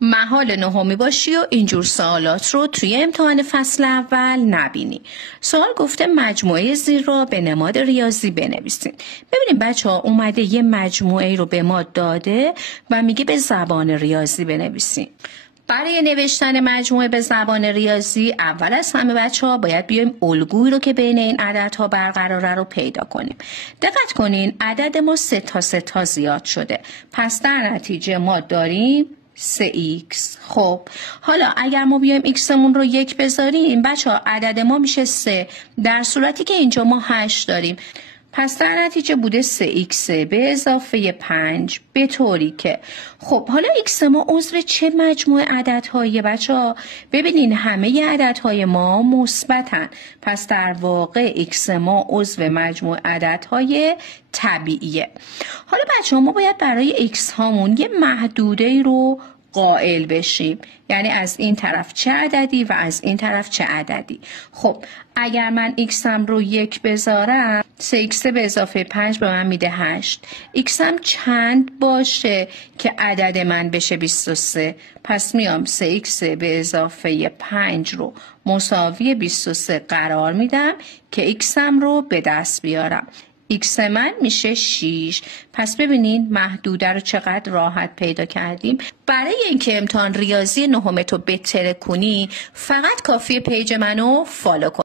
محال نهمی باشی و اینجور سوالات رو توی امتحان فصل اول نبینی. سوال گفته مجموعه زیر را به نماد ریاضی بنویسین. ببینیم بچه ها اومده یه مجموعه رو به ما داده و میگه به زبان ریاضی بنویسین. برای نوشتن مجموعه به زبان ریاضی اول از همه بچه ها باید بیایم الگویی رو که بین این عددها برقراره رو پیدا کنیم. دقت کنین عدد ما 3 تا زیاد شده. پس در نتیجه ما داریم 3x. خب حالا اگر ما بیایم xمون رو 1 بذاریم بچه ها عدد ما میشه 3 در صورتی که اینجا ما 8 داریم. پس در نتیجه بوده 3x به اضافه 5 به طوری که خب حالا x ما عضو چه مجموعه عددهایی بچه ها؟ ببینین همه عددهای ما مثبتن. پس در واقع x ما عضو مجموعه عددهای طبیعیه. حالا بچه ها ما باید برای x هامون یه محدوده رو قائل بشیم. یعنی از این طرف چه عددی و از این طرف چه عددی. خب اگر من x هم رو 1 بذارم 3x به اضافه 5 به من میده 8. x هم چند باشه که عدد من بشه 23. پس میام 3x به اضافه 5 رو مساوی 23 قرار میدم که x هم رو به دست بیارم. x من میشه 6. پس ببینین محدوده رو چقدر راحت پیدا کردیم. برای اینکه امتحان ریاضی نهم تو بهتر کنی فقط کافیه پیج منو فالو کنی.